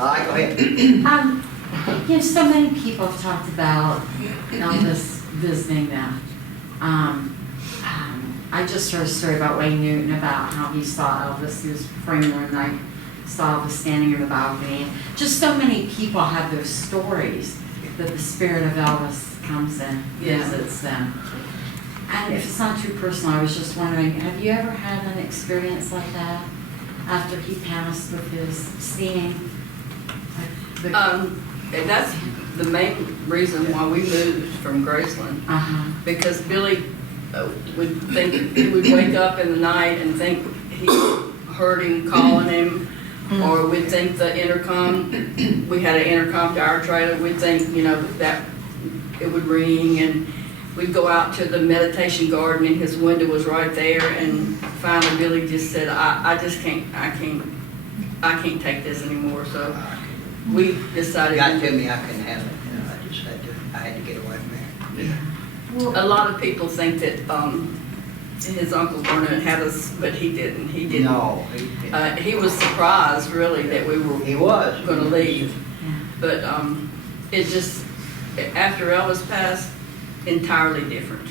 All right, go ahead. So many people have talked about Elvis visiting them. I just heard a story about Wayne Newton about how he saw Elvis. He was performing one night, saw Elvis standing in the balcony. And just so many people have those stories that the spirit of Elvis comes and visits them. And if it's not too personal, I was just wondering, have you ever had an experience like that after he passed with his seeing? And that's the main reason why we moved from Graceland. Because Billy would think, he would wake up in the night and think he heard him calling him, or we'd think the intercom, we had an intercom to our trailer, we'd think, you know, that it would ring, and we'd go out to the meditation garden and his window was right there, and finally Billy just said, I can't take this anymore, so we decided. Got to me, I couldn't handle it. You know, I had to get away from there. Yeah. Well, a lot of people think that his Uncle Vernon had us, but he didn't. He didn't. No, he was surprised, really, that we were going to leave. But it just, after Elvis passed, entirely different.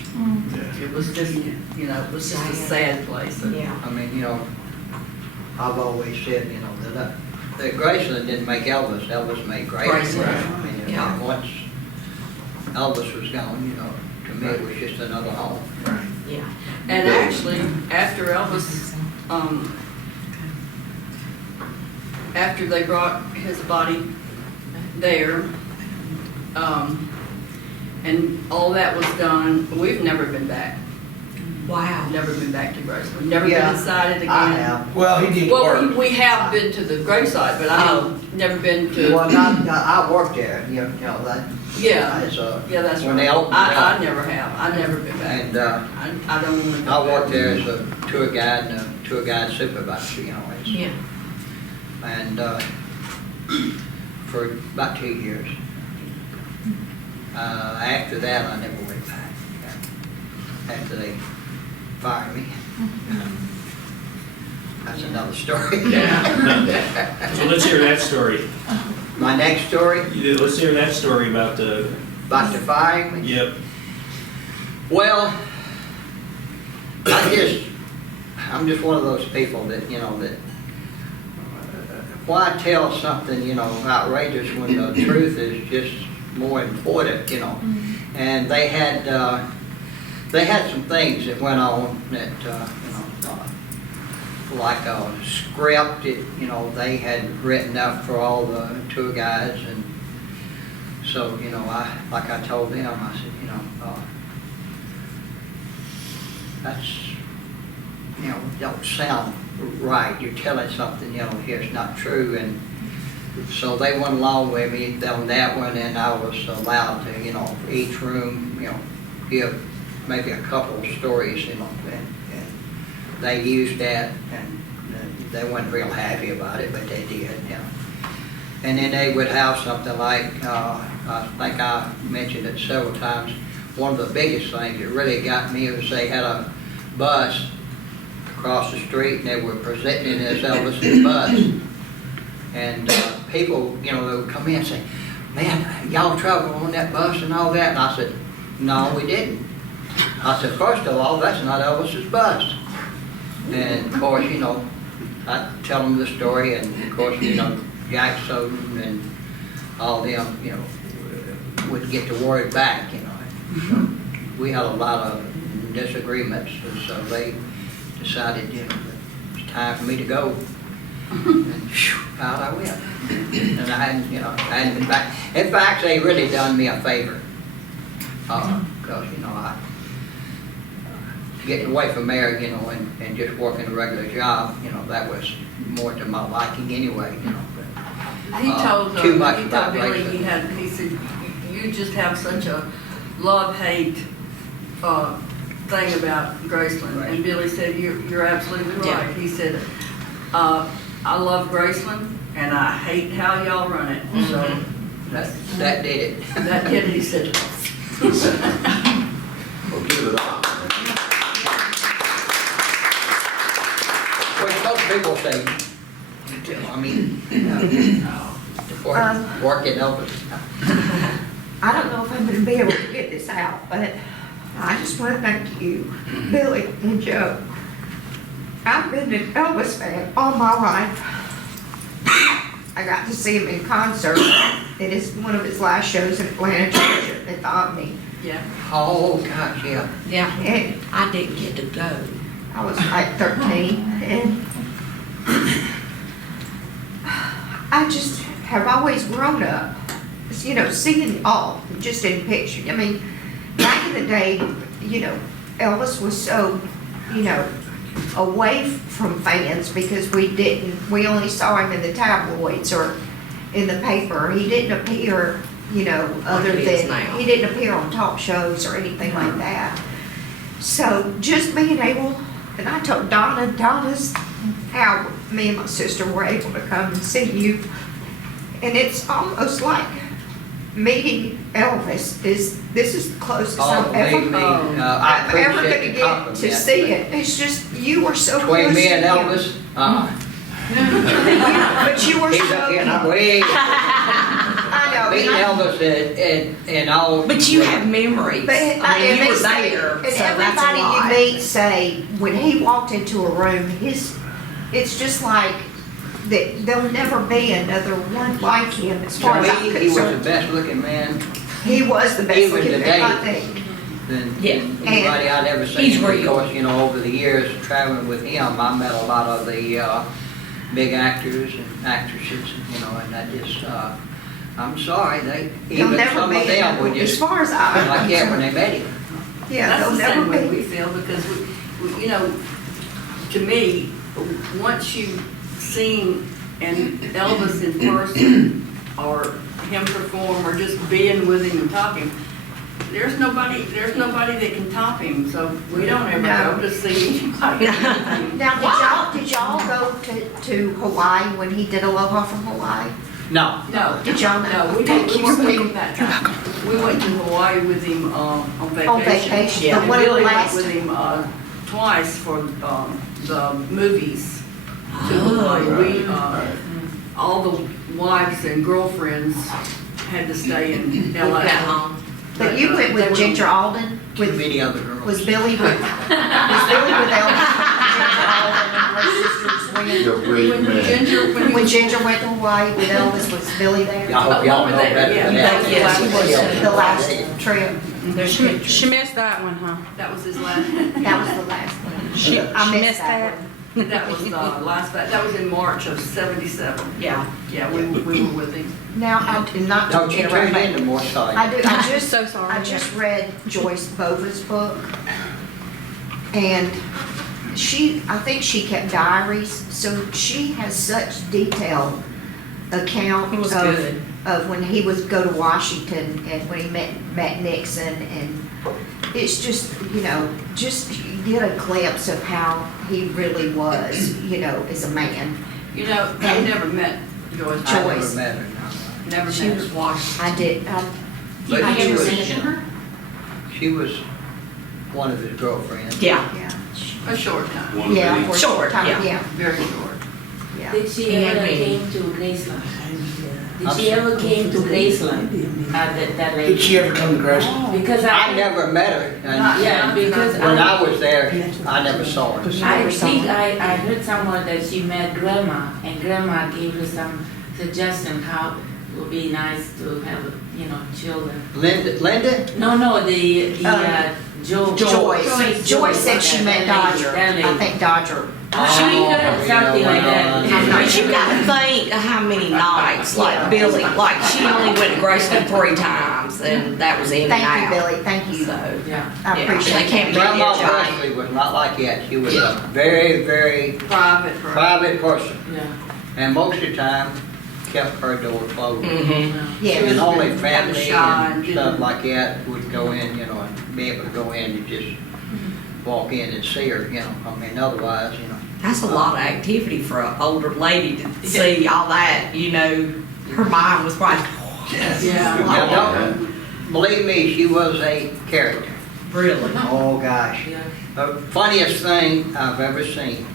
It was just, you know, it was just a sad place. Yeah. I mean, you know, I've always said, you know, that Graceland didn't make Elvis. Elvis made Graceland. I mean, once Elvis was gone, you know, to me it was just another home. Right. Yeah. And actually, after Elvis, after they brought his body there, and all that was done, we've never been back. Wow. Never been back to Graceland. Never been inside it again. I have. Well, he did work. Well, we have been to the gravesite, but I've never been to. Well, I worked there. You know that. Yeah. That's, Yeah, that's when right. they opened it I up. never have. I've never been back. And I don't want to go I worked back. there as a tour guide and a tour guide supervisor. You know, and for about 2 years. After that, I never went back. After they fired me. That's another story. So let's hear that story. My next story Let's hear that story about the. about the firing me. Yep. Well, I'm just one of those people that, you know, that why tell something, you know, outrageous when the truth is just more important, you know. And they had some things that went on that, you know, like a script that, you know, they had written up for all the tour guides. And so, you know, like I told them, I said, you know, that's, you know, don't sound right. You're telling something, you know, here it's not true. And so they went along with me on that one, and I was allowed to, you know, for each room, you know, give maybe a couple of stories, you know, and they used that, and they weren't real happy about it, but they did, you know. And then they would have something like, I think I mentioned it several times, one of the biggest things that really got me was they had a bus across the street, and they were presenting this Elvis bus. And people, you know, they would come in and say, man, y'all traveled on that bus and all that? And I said, no, we didn't. I said, first of all, that's not Elvis's bus. And of course, you know, I tell them the story, and of course, you know, Jack Soden and all them, you know, would get the word back, you know. So we had a lot of disagreements, and so they decided, you know, it's time for me to go. And out I went. And I hadn't, you know, I hadn't been back. In fact, they really done me a favor. Because, you know, getting away from there, you know, and just working a regular job, you know, that was more to my liking anyway, you know. But, He told too much he told about Billy Graceland. he said, you just have such a love-hate thing about Graceland. And Billy said, you're absolutely right. Yeah. He said, I love Graceland, and I hate how y'all run it. So that did it. that did it, he said. Well, give it up. Well, most people say, I mean, Working Elvis. I don't know if I'm gonna be able to get this out, but I just want to thank you, Billy and Joe. I've been an Elvis fan all my life. I got to see him in concert. It is one of his last shows in Atlanta, Georgia, at the Omni. Yeah. Oh, gosh, yeah. Yeah, And I didn't get to go. I was like 13, and I just have always grown up, you know, seeing all, just in pictures. I mean, back in the day, you know, Elvis was so, you know, away from fans because we only saw him in the tabloids or in the paper. He didn't appear, you know, other he is than, now. he didn't appear on talk shows or anything like that. So just being able, and I told Donna's how me and my sister were able to come and see you. And it's almost like meeting Elvis this is the closest Oh, I'm ever, believe me, I I'm ever appreciate gonna the get compliment. to see it. It's just, you were so close Between to me and him. Elvis, But you were he's so, up here and I'm way, I know. meeting and I- Elvis and all. But you have memories. But I mean, and you they were say, there, and so that's a everybody lot. you meet say, when he walked into a room, it's just like, that there'll never be another one like him as far as I'm To me, he was the concerned. best looking man He was the best even looking man, I today. think. than Yeah. anybody I'd ever seen. He's real. Because, you know, over the years traveling with him, I met a lot of the big actors and actresses, you know, and I just, I'm sorry, They'll even never some be of them would another, as just, far as like I'm that when concerned. they met him. Yeah, That's they'll the never same way we be. feel, because we, you know, to me, once you've seen and Elvis in person, or him perform, or just being with him and talking, there's nobody that can top him, so we don't ever No. go to see anybody. Now, did y'all go to Hawaii when he did Aloha from Hawaii? No, No, Did y'all know? no, we Thank didn't, we you. weren't with him that time. We went to Hawaii with him, on vacation. On vacation, Yeah, but and when Billy last- went with him, twice for, the movies to Hawaii. We, all the wives and girlfriends had to stay in LA. Got home. But you went they with were- Ginger Alden? too With, many other girls. was Billy with Elvis? Ginger Alden and her sisters went? You're a great When man. Ginger, when he When was Ginger went to Hawaii with Elvis, was Billy there? I hope y'all over know there, better yeah. than that. Yes, he was. The last trip, There's She pictures. missed that one, huh? that was his last, that was the last one. She I missed missed that that? one. that was, that was in March of '77. Yeah. Yeah, we were with him. Now, I do not Don't to you interrupt, turn but into more side. I just, So sorry. I just read Joyce Bova's book. And I think she kept diaries, so she has such detailed account It was of, good. of when he was go to Washington and when he met Nixon, and it's just, you know, just you get a glimpse of how he really was, you know, as a man. You know, I never met Joyce. I never Joyce. met her, no. Never She met was her. washed. I did, But I she never was, mentioned her. she was one of his girlfriends. Yeah. yeah, A short time, yeah, for a Short, time, yeah. yeah, very short. yeah. Did she And ever me. came to Graceland? Did I'm she ever came to Graceland? That lady? Did she ever come to Graceland? Because I never met her, and Yeah, because when I was there, I never saw her. I think I heard somewhere that she met grandma, and grandma gave her some suggestion how it would be nice to have, children. Linda? No, the Joyce said she met Dodger, I think Dodger. She heard something like that. But you gotta think of how many nights, like Billy, like she only went to Graceland 3 times, and that was in and Thank you, out. Billy, thank you, So, Yeah. I yeah, appreciate they it. can't be Grandma a giant. Presley was not like that. She was a very, very Private, private person, Yeah. and most of the time kept her door closed. Mhm. Yeah, And only Kinda family shy and and stuff didn't- like that would go in, and be able to go in and just walk in and see her, I mean, otherwise, That's a lot of activity for an older lady to see all that, her mind was probably, Yeah. Now, don't, believe me, she was a character. really. Oh, gosh. Yeah. The funniest thing I've ever seen,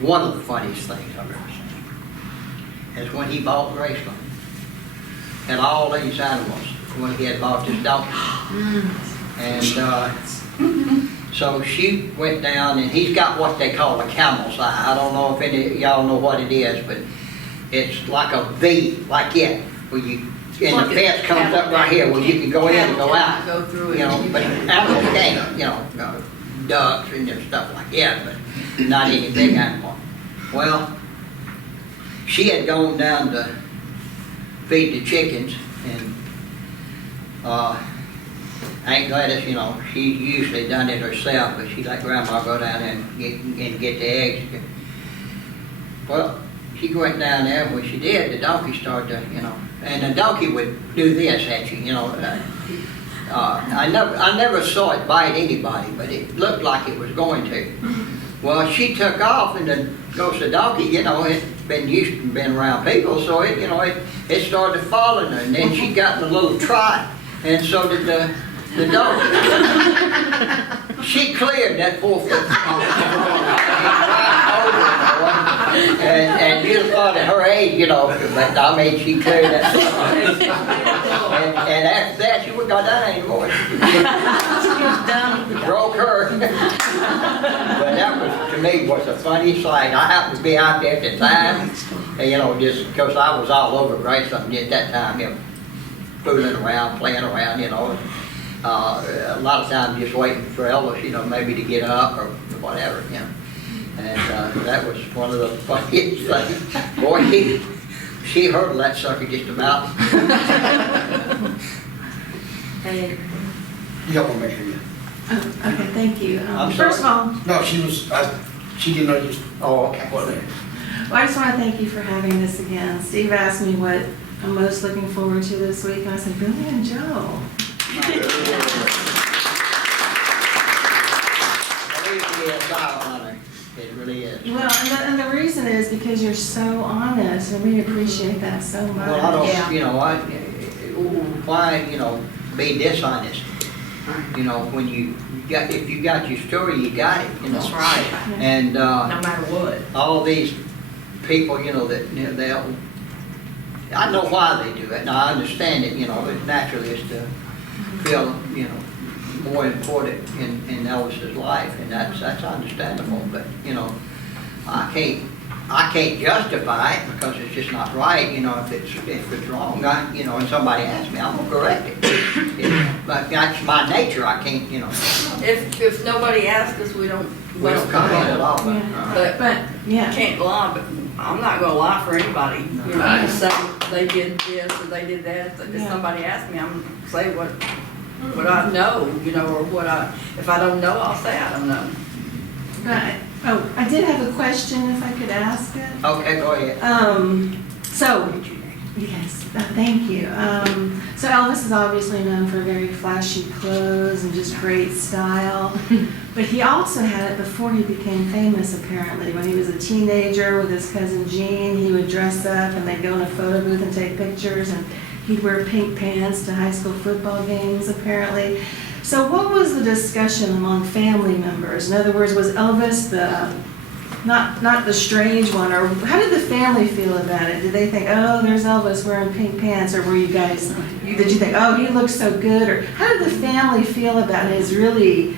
one of the funniest things I've ever seen, is when he bought Graceland. And all these animals, when he had bought this donkey. And so she went down, and he's got what they call a camel's eye. I don't know if any of y'all know what it is, but it's like a V, like it, where you, and the fence comes up right here, where you can go in and go out. Go through it. You know, but animals can't, you know, ducks and stuff like that, but not any big animal. Well, she had gone down to feed the chickens, and Aunt Gladys, you know, she usually done it herself, but she let Grandma go down there and get the eggs. Well, she went down there, and when she did, the donkey started to, you know, and the donkey would do this at you, you know. I never saw it bite anybody, but it looked like it was going to. Well, she took off, and then goes the donkey, you know, it's been around people, so it, you know, it started following her, and then she got in a little trot, and so did the donkey. She cleared that 4 foot. And you thought at her age, you know, but I mean, she cleared that. And after that, she wouldn't go down anymore. Broke her. But that was, to me, was a funny sight. I happened to be out there at the time, and, you know, just because I was all over Graceland at that time, you know, fooling around, playing around, you know. A lot of times just waiting for Elvis, you know, maybe to get up or whatever, you know. And that was one of the funniest things. Boy, she hurdled that sucker just about. Hey. You help her make sure you. Oh, okay, thank you. I'm First of sorry. all, No, she didn't know you was. Oh, okay. Well, I just want to thank you for having this again. Steve asked me what I'm most looking forward to this week, and I said, Billy and Joe. Believe me, it's our honor. It really is. Well, and the reason is because you're so honest, and we appreciate that so much. Well, I don't, Yeah. you know, why, you know, be dishonest? You know, when if you got your story, you got it, you know. That's right. And, No matter what. all these people, you know, that, you know, I know why they do it, and I understand it, you know, it naturally is to feel, you know, more important in Elvis's life, and that's understandable, but, you know, I can't justify it because it's just not right, you know, if it's wrong, you know, and somebody asks me, I'm gonna correct it. But that's my nature, I can't, you know, If nobody asks us, we don't comment at all. But But, yeah. can't lie, but I'm not gonna lie for anybody. You know, I say they did this or they did that. If Yeah. somebody asks me, I'm gonna say what I know, you know, or if I don't know, I'll say I don't know. Right. Oh, I did have a question, if I could ask it. Okay, go ahead. So, yes, thank you. So Elvis is obviously known for very flashy clothes and just great style, but he also had it before he became famous, apparently. When he was a teenager with his cousin Gene, he would dress up and they'd go in a photo booth and take pictures, and he'd wear pink pants to high school football games, apparently. So what was the discussion among family members? In other words, was Elvis not the strange one, or how did the family feel about it? Did they think, oh, there's Elvis wearing pink pants, or were you guys, did you think, oh, he looks so good, or how did the family feel about his really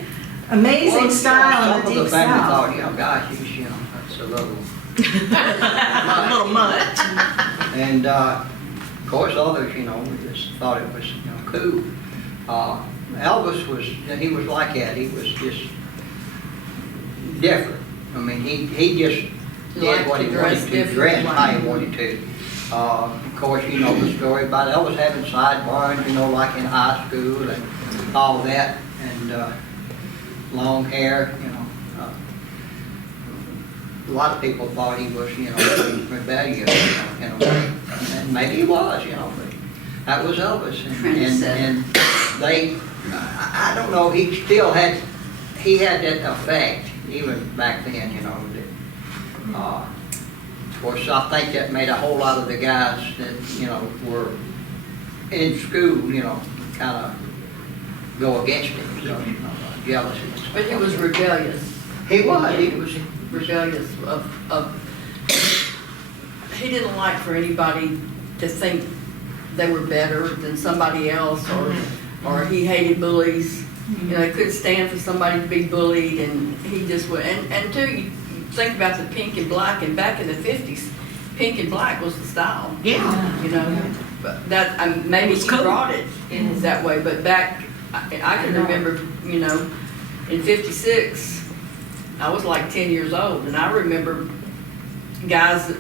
amazing style in the Some deep of the family south? thought, you know, gosh, he's, you know, that's a little. A little much. And, of course, others, you know, just thought it was, you know, cool. Elvis he was like that. He was just different. I mean, he just did what he wanted to, dress how he wanted to. Of course, you know the story about Elvis having sideburns, you know, like in high school and all that, and long hair, you know. A lot of people thought he was, you know, rebellious, you know, and maybe he was, you know, but that was Elvis. And they, I don't know, he had that effect, even back then, you know, that, of course, I think that made a whole lot of the guys that, you know, were in school, you know, kind of go against him, so, you know, jealousy. But he was rebellious. He was. He was rebellious he didn't like for anybody to think they were better than somebody else, or he hated bullies. You know, he couldn't stand for somebody to be bullied, and he just would. And too, you think about the pink and black, and back in the 50s, pink and black was the style. Yeah. You know, but that maybe he brought it in that way, but back, I can remember, you know, in 56, I was like 10 years old, and I remember guys that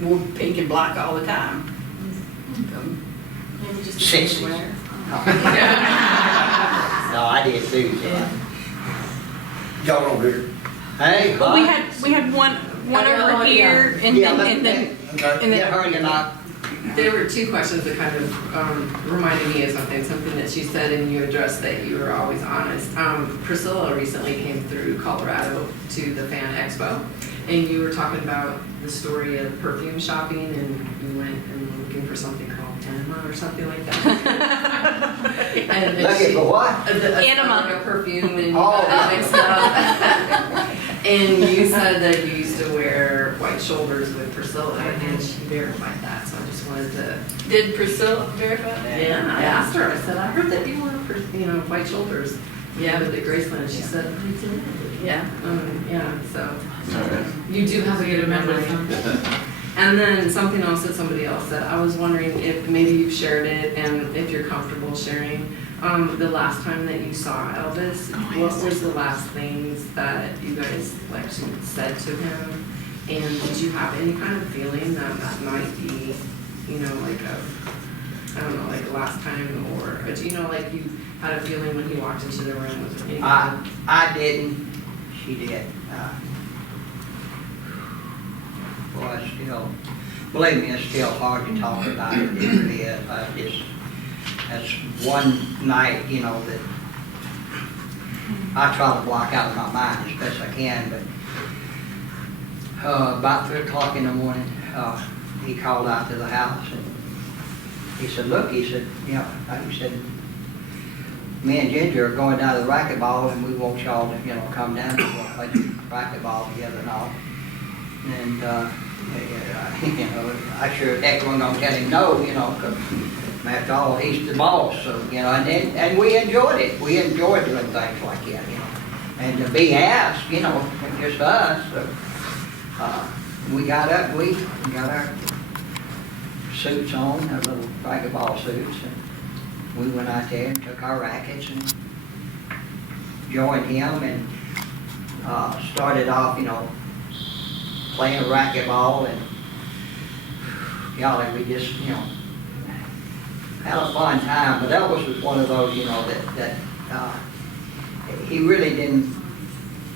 wore pink and black all the time. Maybe just 60s. wear. No, I did too. Y'all don't hear. Hey, Well, we had one over here, and then Okay. Yeah, her and I. There were two questions that kind of reminded me of something that she said, and you addressed that you were always honest. Priscilla recently came through Colorado to the Fan Expo, and you were talking about the story of perfume shopping, and you went and were looking for something called enema or something like that. and Looking for what? Enema. Like a perfume and Oh. that mixed up. And you said that you used to wear white shoulders with Priscilla, and she verified that, so I just wanted to. Did Priscilla verify that? Yeah, I asked her, I said, I heard that you wore, white shoulders. Yeah, but at Graceland, she said, I did. Yeah. Yeah, so, you do have a good memory. And then something else that somebody else said, I was wondering if maybe you've shared it, and if you're comfortable sharing, the last time that you saw Elvis, what was the last things that you guys actually said to him? And did you have any kind of feeling that that might be, like I don't know, like last time, or, like you had a feeling when he walked into the room, was there any kind of? I didn't. She did. Boy, it's still, believe me, it's still hard to talk about it. It really is. That's one night, that I try to block out of my mind as best I can, but about 3 o'clock in the morning, he called out to the house, and he said, look, he said, me and Ginger are going down to the racquetball, and we want y'all to, come down and we'll play racquetball together and all. And, I sure heck wasn't gonna tell him no, because after all, he's the boss, so, and we enjoyed it. We enjoyed doing things like that, And to be asked, just us, so, we got up, we got our suits on, our little racquetball suits, and we went out there and took our rackets and joined him and started off, playing racquetball, and golly, we just, had a fun time. But Elvis was one of those, that he really didn't,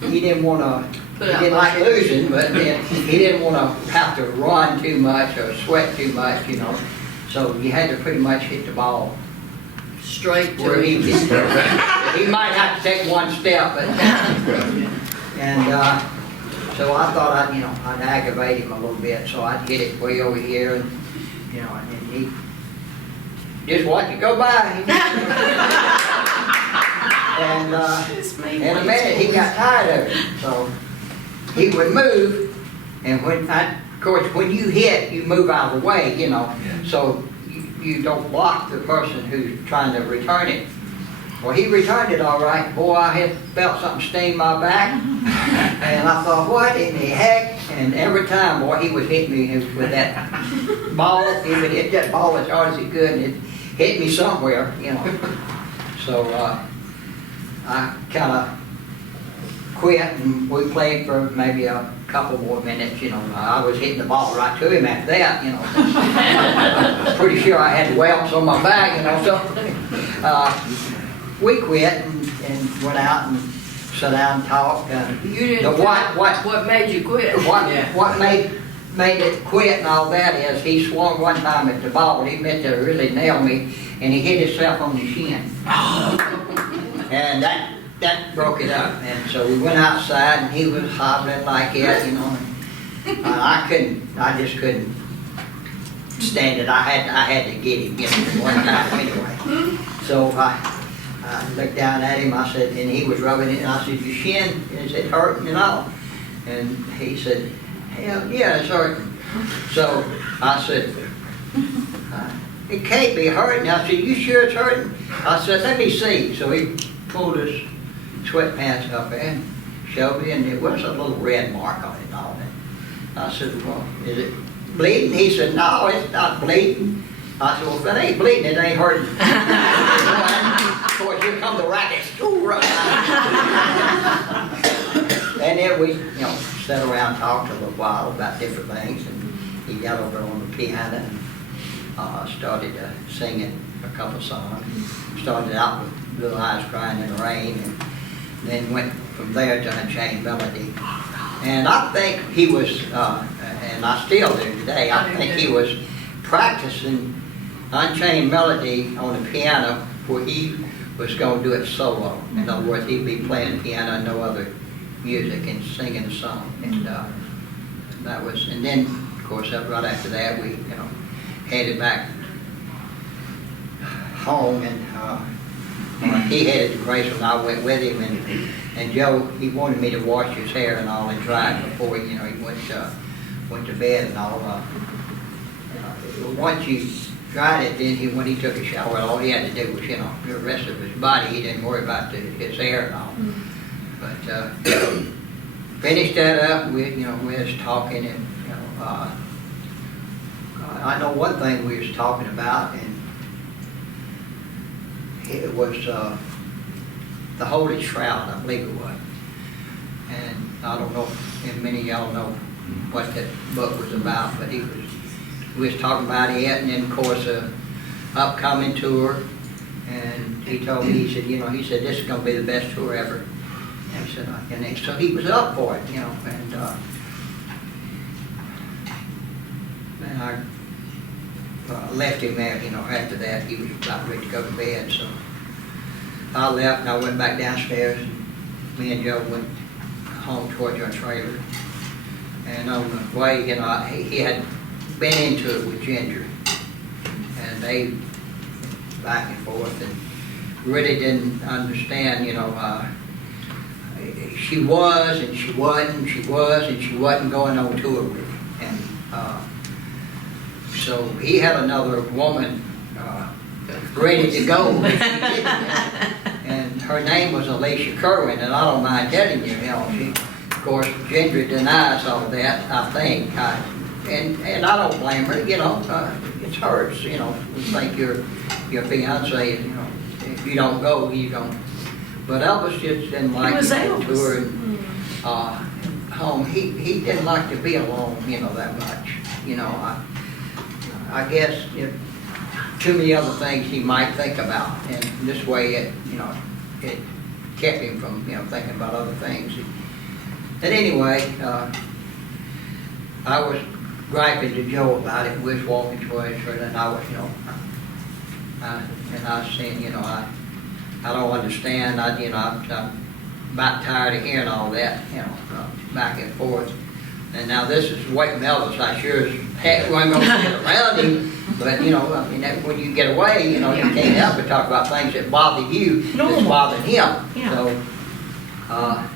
he didn't want to, he didn't like losing, but he didn't want to have to run too much or sweat too much, So you had to pretty much hit the ball Straight to where he it. he might have to take one step, but, and, so I thought I'd aggravate him a little bit, so I'd hit it way over here, and, and then he just watch it go by. And, in a minute, he got tired of it, so he would move, and of course, when you hit, you move out of the way, so you don't block the person who's trying to return it. Well, he returned it all right. Boy, I had felt something sting my back. And I thought, what in the heck? And every time, boy, he would hit me with that ball. He would hit that ball as hard as he could, and it hit me somewhere, So I kind of quit, and we played for maybe a couple more minutes, I was hitting the ball right to him after that, I was pretty sure I had whelps on my back, so we quit and went out and sat down and talked. You didn't tell what made you quit. What made it quit and all that is he swung one time at the ball, and he meant to really nail me, and he hit himself on the shin. And that broke it up, and so we went outside, and he was hobbling like that, and I just couldn't stand it. I had to get him, one time anyway. So I looked down at him, I said, and he was rubbing it, and I said, your shin, is it hurting and all? And he said, hell yeah, it's hurting. So I said, it can't be hurting. I said, you sure it's hurting? I said, let me see. So he pulled his sweatpants up and showed me, and there was a little red mark on it and all that. I said, well, is it bleeding? He said, no, it's not bleeding. I said, well, if it ain't bleeding, it ain't hurting. Of course, here come the rackets. Ooh, right. And then we, sat around, talked a little while about different things, and he got over on the piano and started singing a couple songs. Started out with Little Eyes Crying in the Rain, and then went from there to Unchained Melody. And I think he was, and I still do today, I think he was practicing Unchained Melody on the piano where he was going to do it solo. In other words, he'd be playing the piano, no other music, and singing the song. And that was, and then, of course, right after that, we, headed back home, and he headed to Graceland. I went with him, and Joe, he wanted me to wash his hair and all and dry it before he went to bed and all. Once you dried it, then when he took a shower, all he had to do was, the rest of his body. He didn't worry about his hair and all. But finished that up. We was talking, and I know one thing we was talking about, and it was the Holy Shroud, I believe it was. And I don't know if many of y'all know what that book was about, but we was talking about it, and then of course upcoming tour, and he told me, he said this is going to be the best tour ever. And he said, and so he was up for it, and I left him there, after that. He was about ready to go to bed, so I left and I went back downstairs, and me and Joe went home towards our trailer. And on the way, he had been into it with Ginger, and they back and forth, and really didn't understand, she was and she wasn't, she was and she wasn't going on tour with him. And so he had another woman ready to go. And her name was Alicia Kerwin, and I don't mind telling you, she, of course, Ginger denies all that, I think. And I don't blame her, it's hers, we think your fiance, if you don't go, you don't. But Elvis just didn't like to go tour and home. He didn't like to be alone, that much. I guess too many other things he might think about, and this way it kept him from thinking about other things. But anyway, I was griping to Joe about it. We was walking towards her, and I was, and I was saying, I don't understand. I'm about tired of hearing all that, back and forth. And now this is Wake Elvis. I sure as heck wasn't going to sit around him. But, when you get away, you can't help but talk about things that bother you that's bothering him. Yeah. So,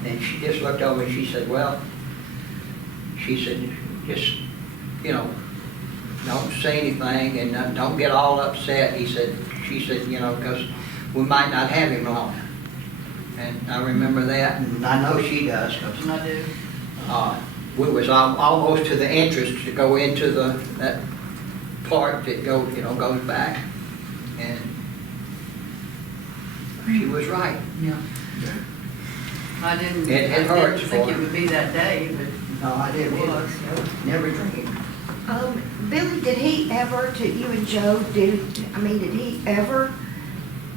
and she just looked over and she said, just, don't say anything and don't get all upset. She said, because we might not have him long. And I remember that, and I know she does. I do. We was almost to the entrance to go into that part that goes back, and she was right. Yeah. I didn't hurts think for it her. would be that day, but No, I didn't. it was. Never dreamed. Billy, did he ever, to you and Joe, did he ever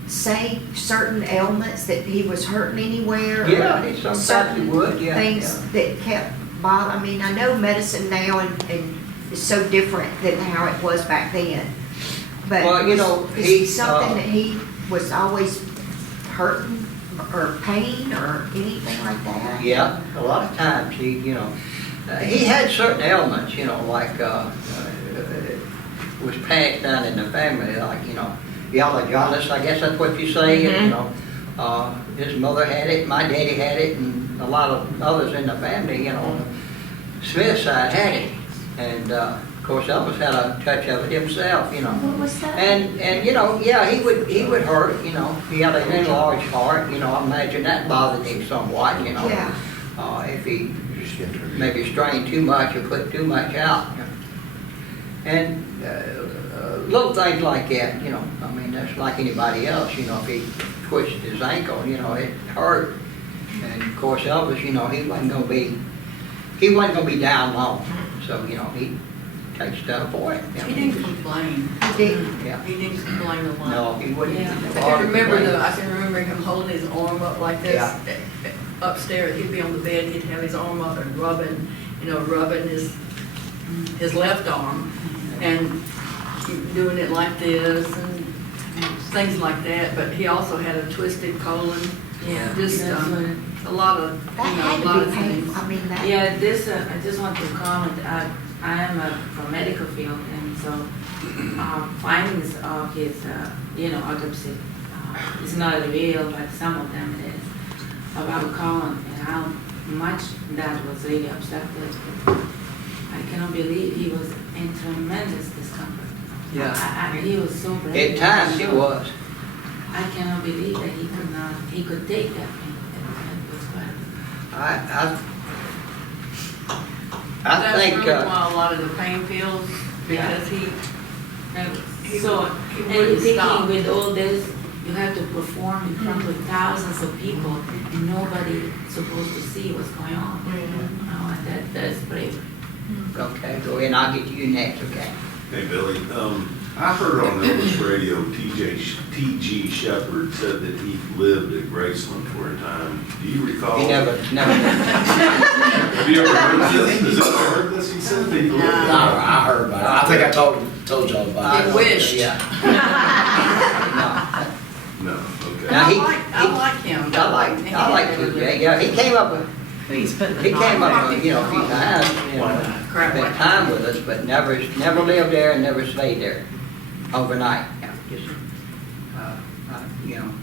say certain ailments that he was hurting anywhere? Yeah, he sometimes would, yeah. Things that kept bothering, I know medicine now and is so different than how it was back then. But Well, is it something that he was always hurting or pain or anything like that? Yeah, a lot of times he had certain ailments, like was passed down in the family, like yellow jaundice, I guess that's what you say. Mm-hmm. His mother had it, my daddy had it, and a lot of others in the family, on the Smith side had it. And, of course, Elvis had a touch of it himself, you know. What was that? And, you know, yeah, he would hurt, you know. He had an enlarged heart, you know. I imagine that bothered him somewhat, you know. Yeah. If he maybe strained too much or put too much out, you know. And little things like that, you know. I mean, that's like anybody else, you know. If he twisted his ankle, you know, it hurt. And of course, Elvis, you know, he wasn't gonna be down long. So, you know, he'd take stuff for it. He didn't complain. He did. Yeah. He didn't complain a lot. No, he wouldn't. Yeah. I can remember him holding his arm up like this Yeah. upstairs. He'd be on the bed, he'd have his arm up and rubbing his left arm and doing it like this and things like that. But he also had a twisted colon. Yeah. Just a lot of, That you know, had a lot to of be things. painful. I mean, that. Yeah, this, I just want to comment, I am from medical field, and so findings of his, autopsy is not revealed, but some of them it is, about colon and how much that was really obstructed. I cannot believe he was in tremendous discomfort. Yeah. He was so brave. At times he was. I cannot believe that he could take that pain. It was quite. I think, That's really why a lot of the pain pills, because he So, he and you're wouldn't thinking stop. with all this, you have to perform in front of thousands of people and nobody supposed to see what's going on. Oh, and that's brave. okay, go ahead, I'll get to you next, okay? Hey, Billy, I heard on Elvis radio, T.G. Shepherd said that he lived at Graceland for a time. Do you recall? He never. Have you ever heard this? Has anyone heard this? He said that he lived there. I heard about it. I think I told y'all about it. He wished. Yeah. No, okay. Now, I like him. I like TJ, yeah, he came up with, a few times, you know, spent time with us, but never lived there and never stayed there overnight. Yeah, just, you know,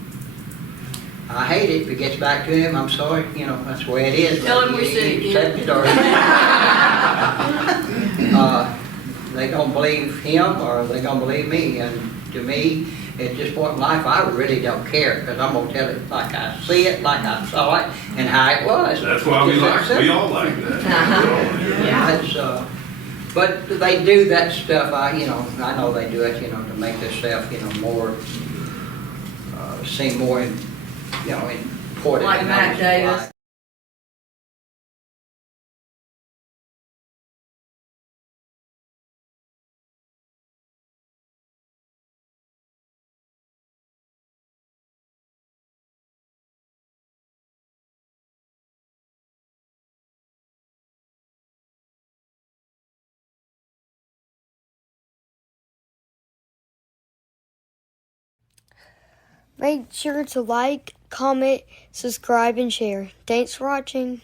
I hate it. If it gets back to him, I'm sorry, you know, that's the way it is. Tell him we said it He did. accepted or they gonna believe him or they gonna believe me, and to me, at this point in life, I really don't care, because I'm gonna tell it like I see it, like I saw it, and how it was. That's why we all like that. Yeah, it's, but they do that stuff, I know they do it, you know, to make this stuff, you know, more, seem more, important. Like in Matt others' Davis. lives. Make sure to like, comment, subscribe, and share. Thanks for watching.